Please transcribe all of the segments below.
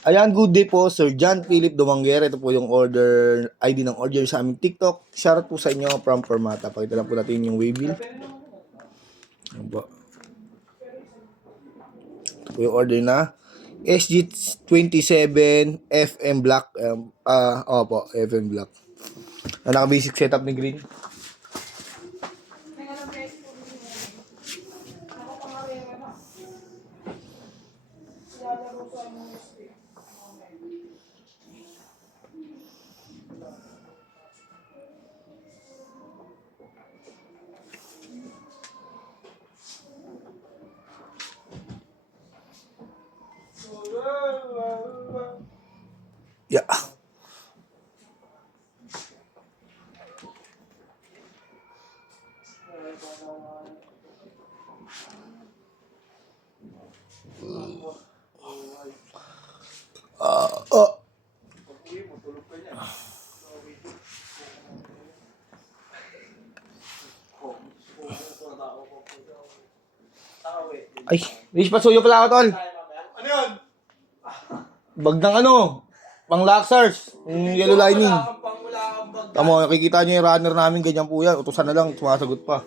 Ayan, good day po, Sir John Philip Dumanguera. Ito po yung order, ID ng order sa aming TikTok. Shoutout po sa inyo from Permata. Pakita lang po natin yung waybill. Ayan po. Ito po yung order na SG27 FM Black. Opo, FM Black. Naka-basic setup ni Green. Yeah. Ay, Rich, pasuyo pala ako, tol. Ano yun? Bag ng pang Laxers, yung yellow lining. Tamo, nakikita nyo yung runner namin, ganyan po yan. Utusan na lang, sumasagot pa.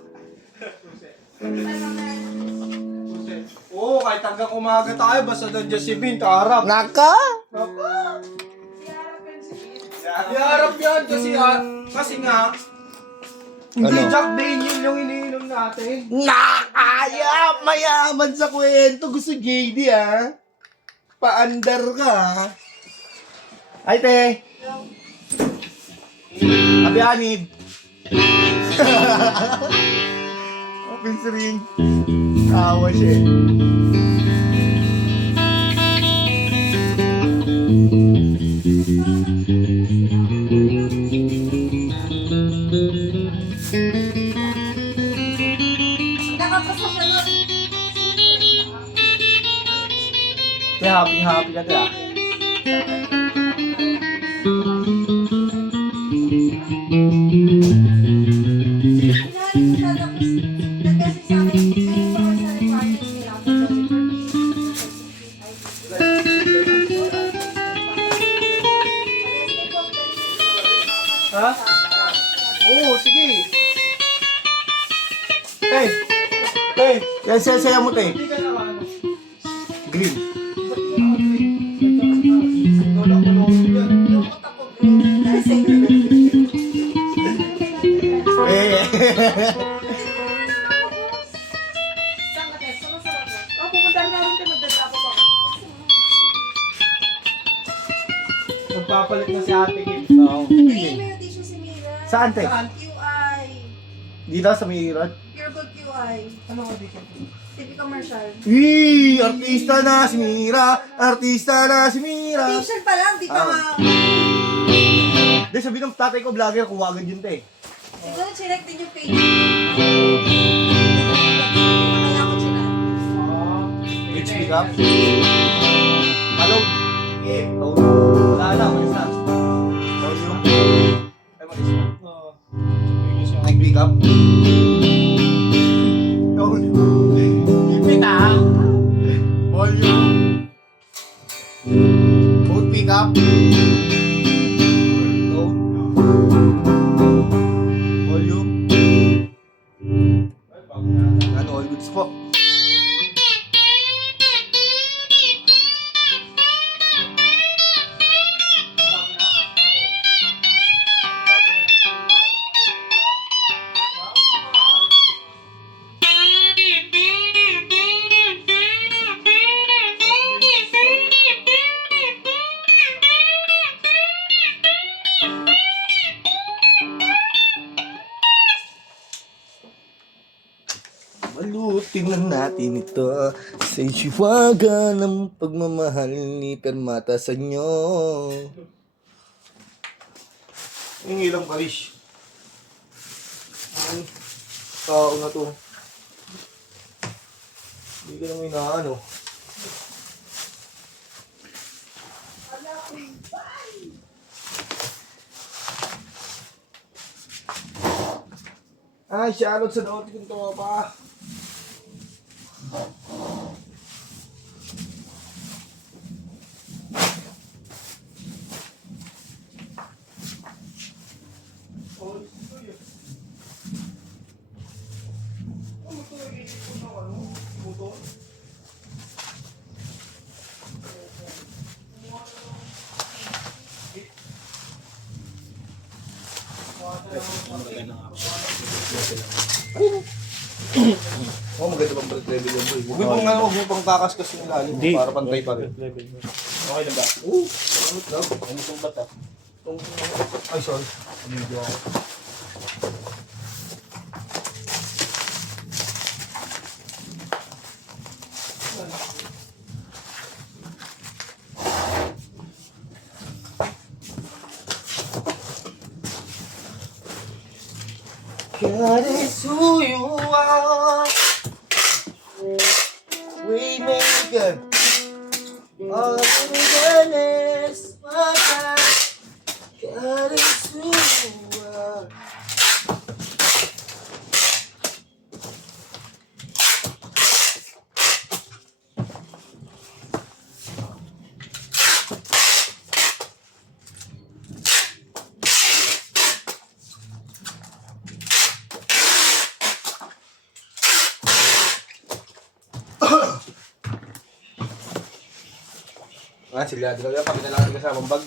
Oo, kahit hanggang umaga tayo, basta nandiyan si Bin, kaharap. Naka! Iharap yan kasi nga, hindi Ano? Jack Daniel yung iniinom natin. Nakaya! Mayaman sa kwento. Gusto JD, ha? Paandar ka, ha? Ay, te! Abianid! Open ring. Awa siya, eh. Kaya happy ka te, ha? Ha? Oo, sige. Te! Te! Yan saya mo, te. Hindi ka naman. Green. Eh. Magpapalit na si Ate Kim. Oo. May tissue si Mira. Saan, te? QI. Dito sa may irad. Pure Gold QI. Ano ka dito? TV commercial. Artista na si Mira! Artista na si Mira! Audition pa lang, di pa Ah. nga. Hindi, sabi ng tatay ko, vlogger, kuha agad yun, te. Siguro chinek din yung page. Kaya ko chinek. Rich pick up. Hello? Oh. Wala na, malis na. Volume. Ay, malis na. Mic pick up. Tone. Ipit, ah. Volume. Both pick up. Tone. Volume. Ano, all goods po. Malutin lang natin ito sa isiwaga ng pagmamahal ni Permata sa inyo. Yung ilang parish. Ang tao na to. Hindi ka naman inaano. Ay, shoutout sa dati kong tropa. Oh, maganda bang bread level yun, boy. Huwag mo pang kakaskas yung ilalim mo para pantay pa rin. Okay lang ba? Ano lang? Ang itong bata. Ay, sorry. Video ako. God is who you are. Waymaker. All of the goodness, my God. God is who you are. Ah, sila dito kaya pag nalang kasama bag.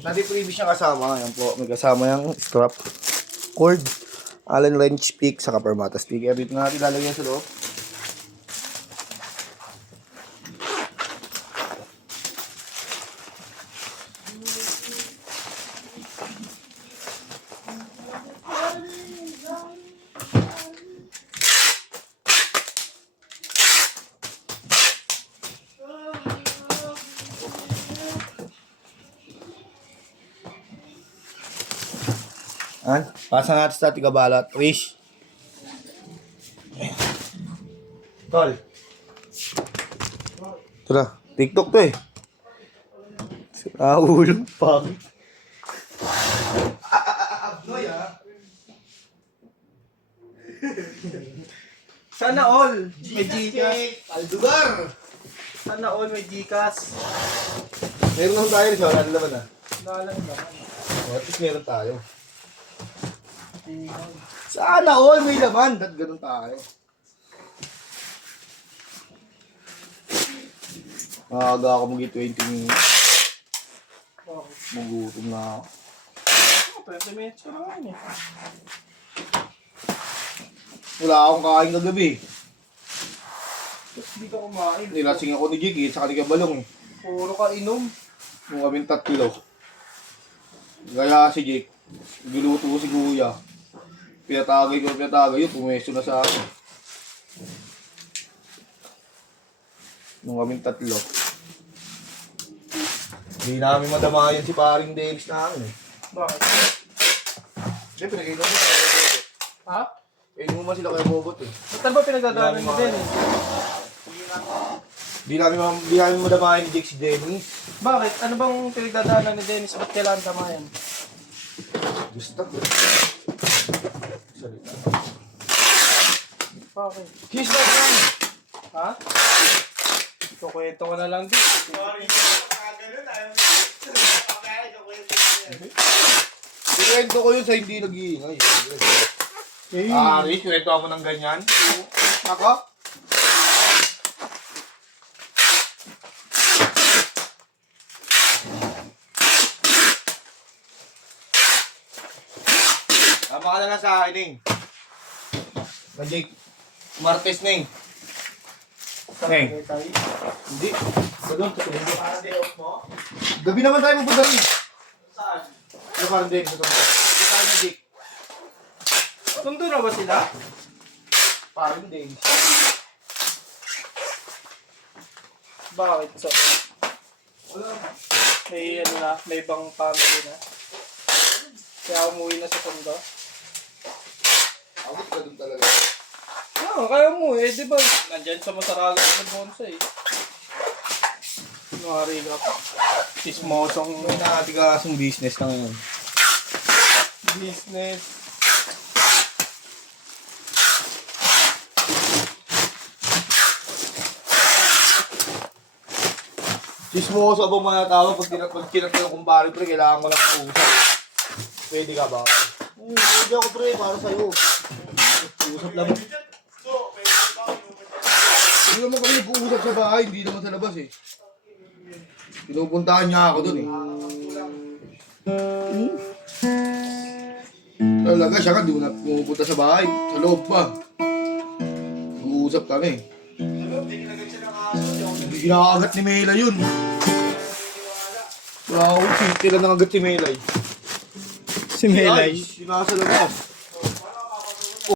Natin previous niya kasama. Ayan po, may kasama yung strap, cord, Allen wrench pick, saka permata sticker. Dito na natin lalagyan sa loob. Pasa natin sa ating kabalat. Wish. Tol. Tara, TikTok to eh. Ulong pangit. Abnoy ah. Sana all may Gcash. Aldugar. Sana all may Gcash. Meron lang tayo siya. Wala naman ah. Dalan naman. At least meron tayo. Sana all may laman. Dahil ganun tayo. Maaga ako mag-20 minutes. Magutom na ako. 20 minutes ka naman eh. Wala akong kakain kagabi. Hindi ka kumain. Nilasing ako ni Jiggy at saka ni Kabalong eh. Puro ka inom. Nung kaming tatlo. Kaya si Jake, giluto ko si Kuya. Pinatagay yun, pumesto na sa akin. Nung kaming tatlo. Hindi namin madamayan si paring Dennis na akin eh. Bakit? Siyempre, kailan mo sila kaya Bobot. Ha? Kailan mo sila kaya Bobot eh. Ba't ba pinagdadaanan mo din eh? Di namin madamayan ni Jake si Dennis. Bakit? Ano bang pinagdadaanan ni Dennis? Ba't kailangan tamayan? Gusto ko. Salita. Bakit? Kiss my friend! Ha? Kukwento ko na lang din. Kwento ko yun sa hindi nag-iingay. Rick, kwento ako ng ganyan. Ako? Tama ka na lang sa akin, Ning. Jake, Martes, Ning. Ning. Hindi. Doon, tutulong ko. Gabi naman tayo magpunta rin. Saan? Ano parang din? Ito tayo na Jake. Sundo na ba sila? Parang din. Bakit? So, may ano na, may ibang family na. Kaya umuwi na sa kondo. Abot ka dun talaga. Oo, kaya umuwi. Eh, di ba, nandyan sa Masaraga ng bonsai. Nari ka pa. Sismosong May nakatigasong business na ngayon. business. Chismoso ba mga tao pag kinat ng kumpare pre, kailangan ko lang usap. Pwede ka ba? Pwede ako pre, para sa'yo. Usap lang. Hindi naman kami nag-uusap sa bahay, hindi naman sa labas eh. Pinupuntahan niya ako dun eh. Talaga siya ka, di mo na pumupunta sa bahay. Sa loob pa. Nag-uusap kami. Hindi kinakagat ni Mela yun. Wala ako, tila nangagat si Melay. Si Melay. Ay, sinasa labas.